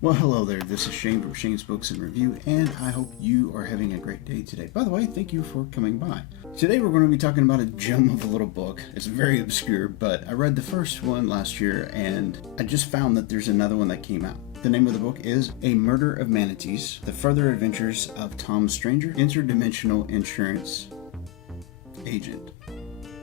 Well, hello there. This is Shane from Shane's Books and Review, and I hope you are having a great day today. By the way, thank you for coming by. Today we're going to be talking about a gem of a little book. It's very obscure, but I read the first one last year, and I just found that there's another one that came out. The name of the book is A Murder of Manatees, The Further Adventures of Tom Stranger, Interdimensional Insurance Agent.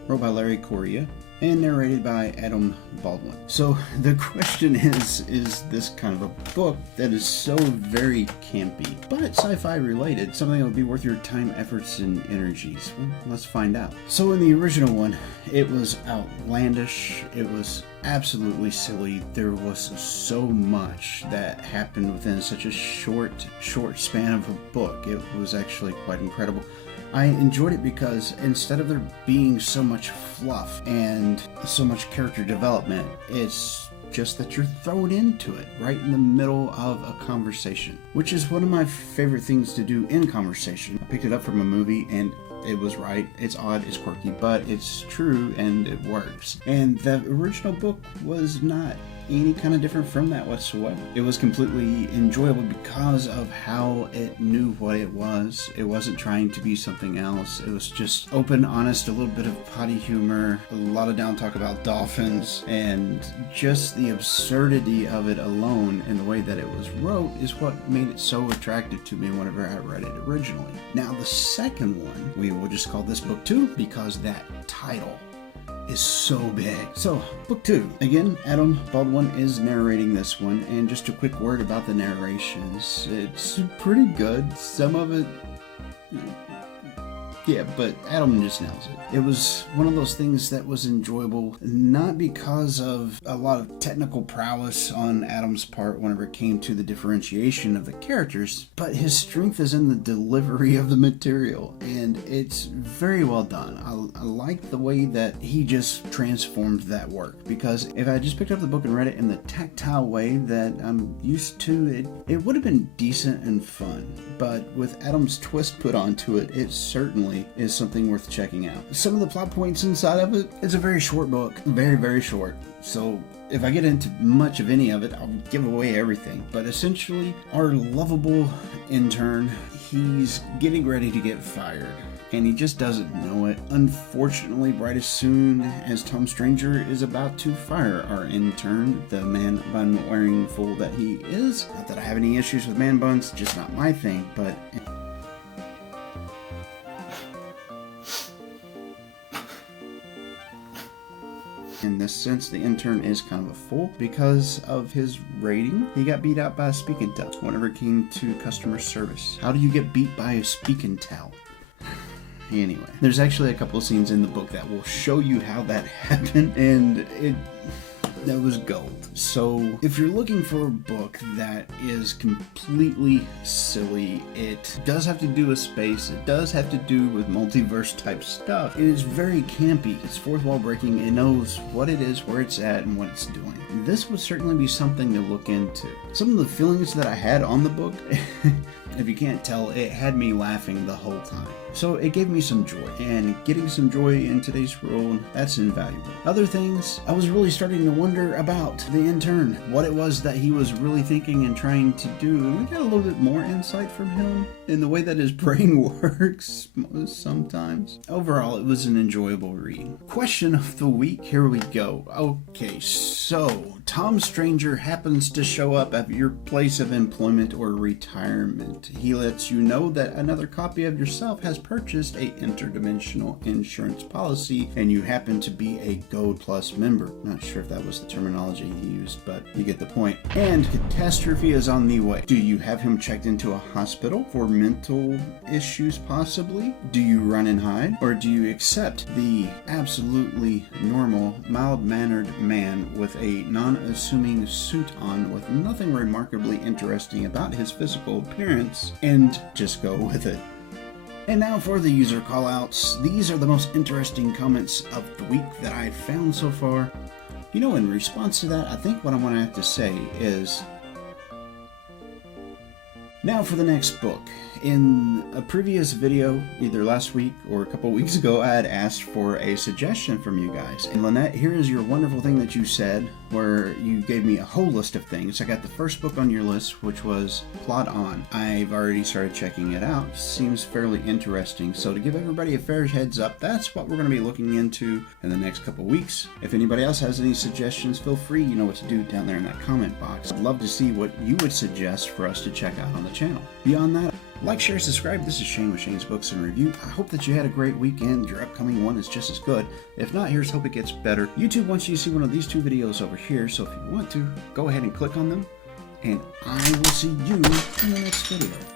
Wrote by Larry Correia and narrated by Adam Baldwin. So the question is this kind of a book that is so very campy, but sci-fi related, something that would be worth your time, efforts, and energies? Well, let's find out. So in the original one, it was outlandish, it was absolutely silly. There was so much that happened within such a short span of a book. It was actually quite incredible. I enjoyed it because instead of there being so much fluff and so much character development, it's just that you're thrown into it right in the middle of a conversation, which is one of my favorite things to do in conversation. I picked it up from a movie and it was right. It's odd, it's quirky, but it's true and it works. And the original book was not any kind of different from that whatsoever. It was completely enjoyable because of how it knew what it was. It wasn't trying to be something else. It was just open, honest, a little bit of potty humor, a lot of down talk about dolphins, and just the absurdity of it alone and the way that it was wrote is what made it so attractive to me whenever I read it originally. Now the second one, we will just call this book 2 because that title is so big. So, book 2. Again, Adam Baldwin is narrating this one, and just a quick word about the narrations. It's pretty good. Some of it, yeah, but Adam just nails it. It was one of those things that was enjoyable, not because of a lot of technical prowess on Adam's part whenever it came to the differentiation of the characters, but his strength is in the delivery of the material, and it's very well done. I like the way that he just transformed that work, because if I just picked up the book and read it in the tactile way that I'm used to, it would have been decent and fun, but with Adam's twist put onto it, it certainly is something worth checking out. Some of the plot points inside of it, it's a very short book, very, very short. So if I get into much of any of it, I'll give away everything. But essentially, our lovable intern, he's getting ready to get fired, and he just doesn't know it. Unfortunately, right as soon as Tom Stranger is about to fire our intern, the man bun wearing fool that he is, not that I have any issues with man buns, just not my thing, but in this sense, the intern is kind of a fool because of his rating. He got beat out by a speak and tell whenever it came to customer service. How do you get beat by a speak and tell? Anyway, there's actually a couple of scenes in the book that will show you how that happened, and that was gold. So if you're looking for a book that is completely silly, it does have to do with space, it does have to do with multiverse type stuff, it is very campy, it's fourth wall breaking, it knows what it is, where it's at, and what it's doing. This would certainly be something to look into. Some of the feelings that I had on the book, if you can't tell, it had me laughing the whole time. So it gave me some joy, and getting some joy in today's world, that's invaluable. Other things, I was really starting to wonder about the intern, what it was that he was really thinking and trying to do, and we got a little bit more insight from him in the way that his brain works sometimes. Overall, it was an enjoyable read. Question of the week, here we go. Okay, so Tom Stranger happens to show up at your place of employment or retirement. He lets you know that another copy of yourself has purchased a interdimensional insurance policy, and you happen to be a Gold Plus member. Not sure if that was the terminology he used, but you get the point. And catastrophe is on the way. Do you have him checked into a hospital for mental issues possibly? Do you run and hide? Or do you accept the absolutely normal, mild-mannered man with a non-assuming suit on with nothing remarkably interesting about his physical appearance and just go with it? And now for the user callouts. These are the most interesting comments of the week that I've found so far. You know, in response to that, I think what I want to have to say is, Now for the next book. In a previous video, either last week or a couple weeks ago, I had asked for a suggestion from you guys. And Lynette, here is your wonderful thing that you said, where you gave me a whole list of things. I got the first book on your list, which was Plot On. I've already started checking it out. Seems fairly interesting. So to give everybody a fair heads up, that's what we're going to be looking into in the next couple weeks. If anybody else has any suggestions, feel free, you know what to do down there in that comment box. I'd love to see what you would suggest for us to check out on the channel. Beyond that, like, share, subscribe. This is Shane with Shane's Books and Review. I hope that you had a great weekend. Your upcoming one is just as good. If not, here's hope it gets better. YouTube wants you to see one of these two videos over here, so if you want to, go ahead and click on them. And I will see you in the next video.